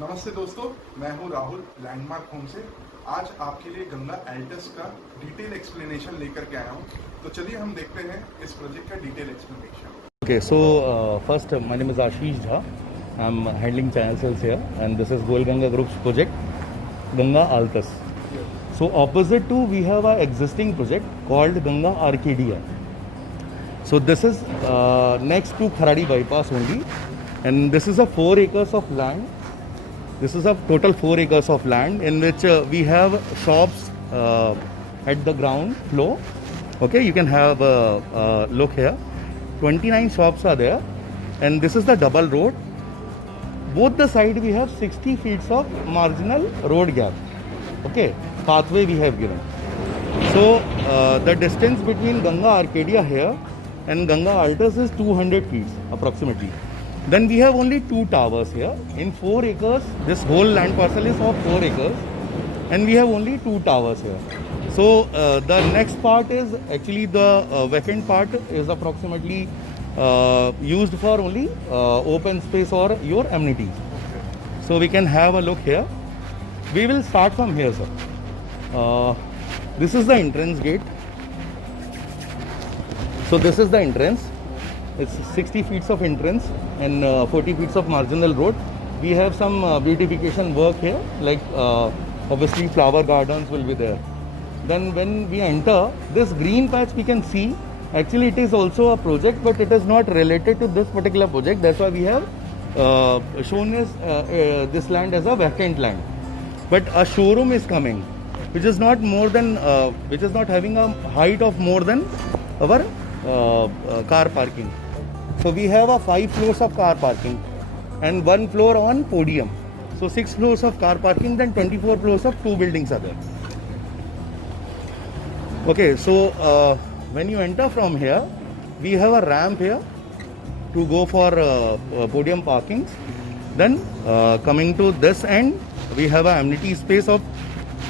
नमस्ते दोस्तों, मैं हूं राहुल लैंडमार्क होम से। आज आपके लिए गंगा एल्टस का डिटेल एक्सप्लेनेशन लेकर के आया हूं। तो चलिए हम देखते हैं इस प्रोजेक्ट का detail explanation. Okay, so first, my name is Ashish Jha. I'm handling channel sales here, and this is Goel Ganga Group's project, Ganga Altas. So opposite to, we have an existing project called Ganga Arcadia. So this is next to Kharadi bypass only, and this is a 4 acres of land. This is a total 4 acres of land in which we have shops at the ground floor. Okay, you can have a look here. 29 shops are there, and this is the double road. Both the side we have 60 feet of marginal road gap. Okay, pathway we have given. So the distance between Ganga Arcadia here and Ganga Altas is 200 feet approximately. Then we have only 2 towers here in 4 acres. This whole land parcel is of 4 acres, and we have only 2 towers here. So the next part is actually the vacant part is approximately used for only open space or your amenities. So we can have a look here. We will start from here, sir. This is the entrance gate. So this is the entrance. It's 60 feet of entrance and 40 feet of marginal road. We have some beautification work here, like obviously flower gardens will be there. Then when we enter this green patch, we can see actually it is also a project, but it is not related to this particular project. That's why we have shown this land as a vacant land. But a showroom is coming, which is not more than which is not having a height of more than our car parking. So we have a 5 floors of car parking and 1 floor on podium. So 6 floors of car parking, then 24 floors of 2 buildings are there. Okay, so when you enter from here, we have a ramp here to go for podium parkings. Then coming to this end, we have an amenity space of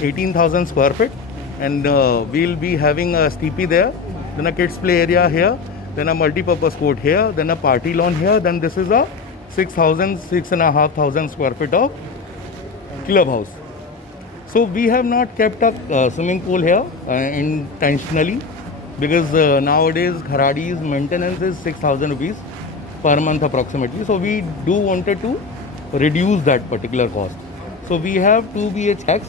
18,000 square feet, and we'll be having a steepy there, then a kids play area here, then a multi-purpose court here, then a party lawn here, then this is a 6,500 square feet of clubhouse. So we have not kept a swimming pool here intentionally, because nowadays Kharadi's maintenance is 6,000 rupees per month approximately. So we do wanted to reduce that particular cost. So we have 2 BHKs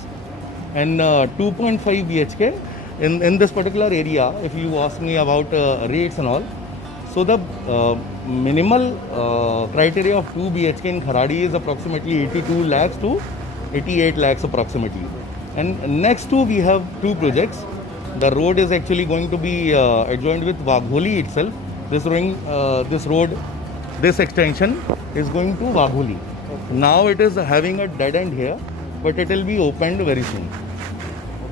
and 2.5 BHK in this particular area. If you ask me about rates and all, so the minimal criteria of 2 BHK in Kharadi is approximately 82 lakhs to 88 lakhs approximately. And next to we have 2 projects. The road is actually going to be adjoined with Wagholi itself. This road, this extension is going to Wagholi. Now it is having a dead end here, but it will be opened very soon.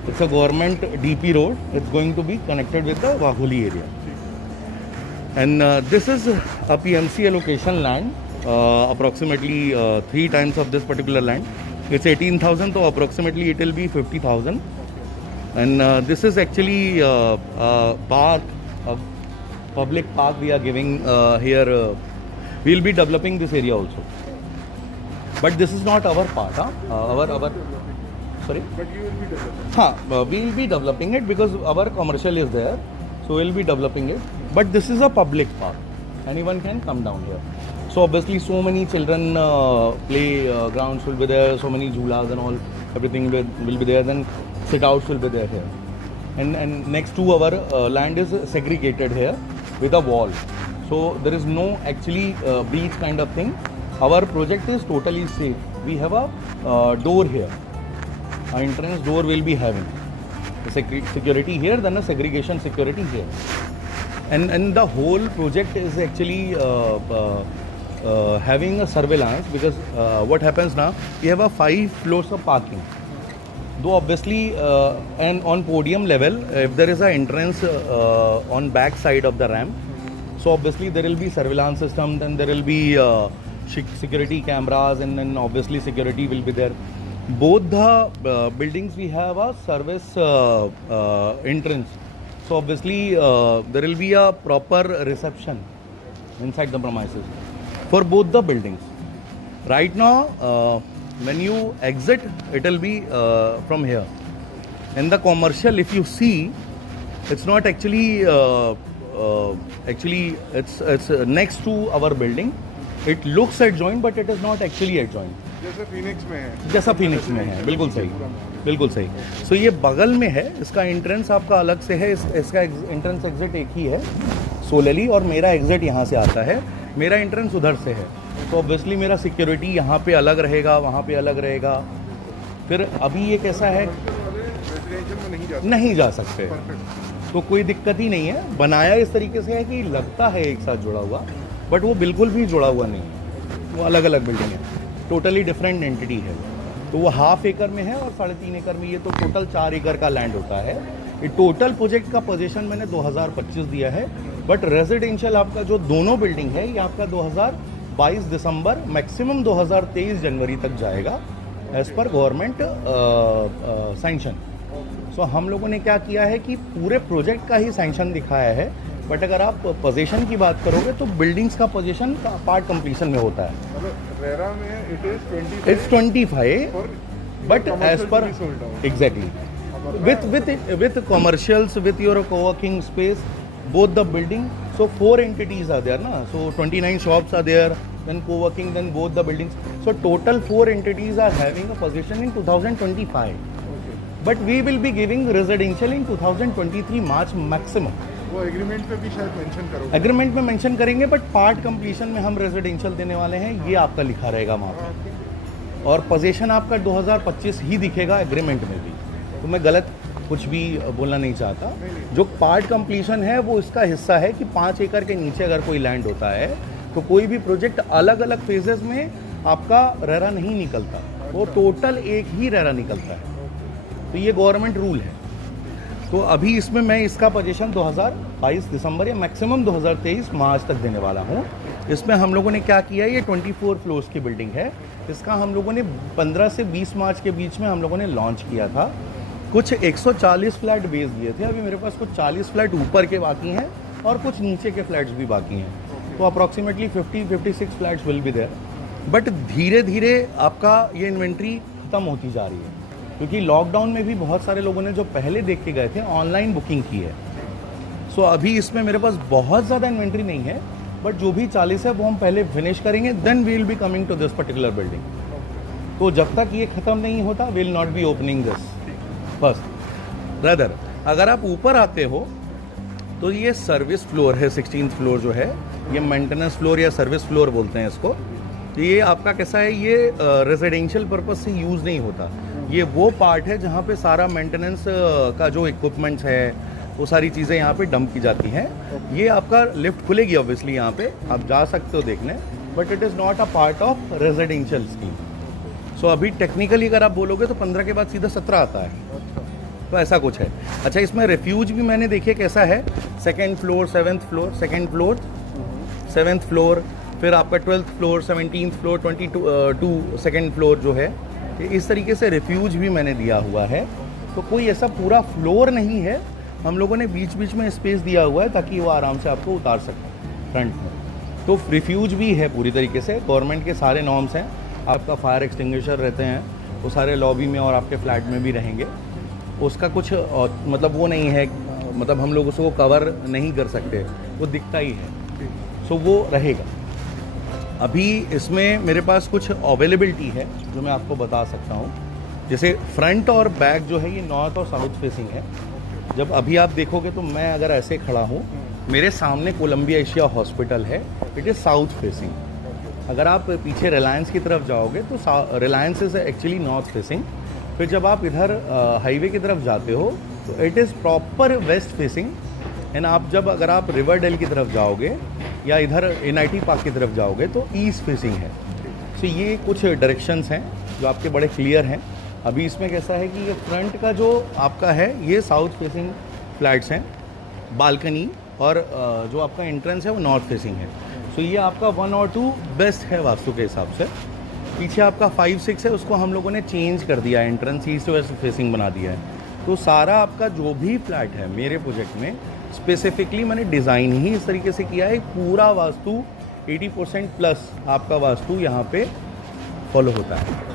It's a government DP road. It's going to be connected with the Wagholi area. And this is a PMC allocation land, approximately 3 times of this particular land. It's 18,000, so approximately it will be 50,000. And this is actually a park, a public park we are giving here. We'll be developing this area also. But this is not our part, huh? Sorry? But you will be developing. We will be developing it because our commercial is there. So we'll be developing it. But this is a public park. Anyone can come down here. So obviously so many children play grounds will be there, so many jhulas and all, everything will be there. Then sit outs will be there here. And next to our land is segregated here with a wall. So there is no actually breach kind of thing. Our project is totally safe. We have a door here. Our entrance door will be having a security here, then a segregation security here. And the whole project is actually having a surveillance, because what happens now, we have a 5 floors of parking. Though obviously and on podium level, if there is an entrance on back side of the ramp, so obviously there will be surveillance system, then there will be security cameras, and then obviously security will be there. Both the buildings we have a service entrance. So obviously there will be a proper reception inside the premises for both the buildings. Right now when you exit it will be from here. In the commercial, if you see, it's not actually it's next to our building. It looks adjoined but it is not actually adjoined. जैसे फिनिक्स में है, जैसा फिनिक्स में है, बिल्कुल सही, बिल्कुल सही. सो ये बगल में है, इसका एंट्रेंस आपका अलग से है, इसका एंट्रेंस एग्जिट एक ही है सोलली, और मेरा एग्जिट यहाँ से आता है. मेरा एंट्रेंस उधर से है, तो ऑब्वियसली मेरा सिक्योरिटी यहाँ पे अलग रहेगा, वहाँ पे अलग रहेगा. फिर अभी ये कैसा है, रेजिडेंशियल में नहीं जा सकते, तो कोई दिक्कत ही नहीं है. बनाया इस तरीके से है कि लगता है एक साथ जुड़ा हुआ, बट वो बिल्कुल भी जुड़ा हुआ नहीं है. वो अलग अलग बिल्डिंग है, टोटली डिफरेंट एंटिटी है. तो वो ½ एकड़ में है और 3.5 एकड़ में, ये तो टोटल 4 एकड़ का लैंड होता है. ये टोटल प्रोजेक्ट का पोजीशन मैंने 2025 दिया है, बट रेजिडेंशियल आपका जो दोनों बिल्डिंग है ये आपका 2022 दिसंबर मैक्सिमम 2023 जनवरी तक जाएगा एज पर गवर्नमेंट सैंक्शन. सो हम लोगों ने क्या किया है कि पूरे प्रोजेक्ट का ही सैंक्शन दिखाया है, बट अगर आप पोजीशन की बात करोगे तो बिल्डिंग्स का पोजीशन पार्ट कंप्लीशन में होता है. मतलब रेरा में it's 25 but as per exactly with commercials, with your co-working space, both the building. So 4 entities are there, na? So 29 shops are there, then co-working, then both the buildings. So total 4 entities are having a position in 2025. Okay. But we will be giving residential in 2023 March maximum. वो एग्रीमेंट पे भी शायद मेंशन करोगे. एग्रीमेंट में मेंशन करेंगे, but part completion में हम रेजिडेंशियल देने वाले हैं, ये आपका लिखा रहेगा वहाँ पे. और पोजीशन आपका 2025 ही दिखेगा एग्रीमेंट में भी. तो मैं गलत कुछ भी बोलना नहीं चाहता. जो पार्ट कंप्लीशन है वो इसका हिस्सा है कि 5 एकड़ के नीचे अगर कोई लैंड होता है तो कोई भी प्रोजेक्ट अलग अलग फेजेस में आपका रेरा नहीं निकलता, वो टोटल एक ही रेरा निकलता है. तो ये गवर्नमेंट रूल है. तो अभी इसमें मैं इसका पोजीशन 2022 दिसंबर या मैक्सिमम 2023 मार्च तक देने वाला हूँ. इसमें हम लोगों ने क्या किया, ये 24 फ्लोर्स की बिल्डिंग है. इसका हम लोगों ने 15 से 20 मार्च के बीच में हम लोगों ने लॉन्च किया था. कुछ 140 फ्लैट बेच दिए थे. अभी मेरे पास कुछ 40 फ्लैट ऊपर के बाकी हैं और कुछ नीचे के फ्लैट्स भी बाकी हैं. तो approximately 50-56 flats will be there. But धीरे धीरे आपका ये इन्वेंट्री खत्म होती जा रही है, क्योंकि लॉकडाउन में भी बहुत सारे लोगों ने जो पहले देख के गए थे ऑनलाइन बुकिंग की है. सो अभी इसमें मेरे पास बहुत ज़्यादा इन्वेंट्री नहीं है, बट जो भी 40 है वो हम पहले फिनिश करेंगे, then we will be coming to this particular building. तो जब तक ये ख़त्म नहीं होता we will not be opening this first. Rather अगर आप ऊपर आते हो तो ये सर्विस फ्लोर है, 16th फ्लोर जो है ये मेंटेनेंस फ्लोर या सर्विस फ्लोर बोलते हैं इसको. तो ये आपका कैसा है, ये रेजिडेंशियल पर्पस से यूज़ नहीं होता. ये वो पार्ट है जहाँ पे सारा मेंटेनेंस का जो इक्विपमेंट्स है वो सारी चीज़ें यहाँ पे डंप की जाती हैं. ये आपका लिफ्ट खुलेगी ऑब्वियसली, यहाँ पे आप जा सकते हो देखने, but it is not a part of residential scheme. So अभी टेक्निकली अगर आप बोलोगे तो 15 के बाद सीधा 17 आता है. तो ऐसा कुछ है. अच्छा, इसमें रेफ्यूज भी मैंने देखिए कैसा है, 2nd floor, 7th floor, 2nd floor, 7th floor, फिर आपका 12th floor, 17th floor, 22 2nd floor जो है, इस तरीके से रेफ्यूज भी मैंने दिया हुआ है. तो कोई ऐसा पूरा फ्लोर नहीं है, हम लोगों ने बीच बीच में स्पेस दिया हुआ है ताकि वो आराम से आपको उतार सकें फ्रंट में. तो रेफ्यूज भी है पूरी तरीके से, गवर्नमेंट के सारे नॉर्म्स हैं. आपका फायर एक्सटिंग्विशर रहते हैं, वो सारे लॉबी में और आपके फ्लैट में भी रहेंगे. उसका कुछ मतलब वो नहीं है, मतलब हम लोग उसको कवर नहीं कर सकते, वो दिखता ही है. सो वो रहेगा. अभी इसमें मेरे पास कुछ अवेलेबिलिटी है जो मैं आपको बता सकता हूँ. जैसे फ्रंट और बैक जो है ये नॉर्थ और साउथ फेसिंग है. जब अभी आप देखोगे तो मैं अगर ऐसे खड़ा हूँ, मेरे सामने कोलंबिया एशिया हॉस्पिटल है, इट इज़ साउथ फेसिंग. अगर आप पीछे रिलायंस की तरफ जाओगे तो Reliance is actually north facing. फिर जब आप इधर हाईवे की तरफ जाते हो तो it is proper waste facing. And आप जब अगर आप रिवरडेल की तरफ जाओगे या इधर NIT पार्क की तरफ जाओगे तो ईस्ट फेसिंग है. सो ये कुछ डायरेक्शंस हैं जो आपके बड़े क्लियर हैं. अभी इसमें कैसा है कि ये फ्रंट का जो आपका है ये साउथ फेसिंग फ्लैट्स हैं, बालकनी, और जो आपका एंट्रेंस है वो नॉर्थ फेसिंग है. सो ये आपका 1 और 2 बेस्ट है वास्तु के हिसाब से. पीछे आपका 5, 6 है, उसको हम लोगों ने चेंज कर दिया, एंट्रेंस ईस्ट वेस्ट फेसिंग बना दिया है. तो सारा आपका जो भी फ्लैट है मेरे प्रोजेक्ट में स्पेसिफिकली मैंने डिज़ाइन ही इस तरीके से किया है. पूरा वास्तु 80% प्लस आपका वास्तु यहाँ पे फॉलो होता है.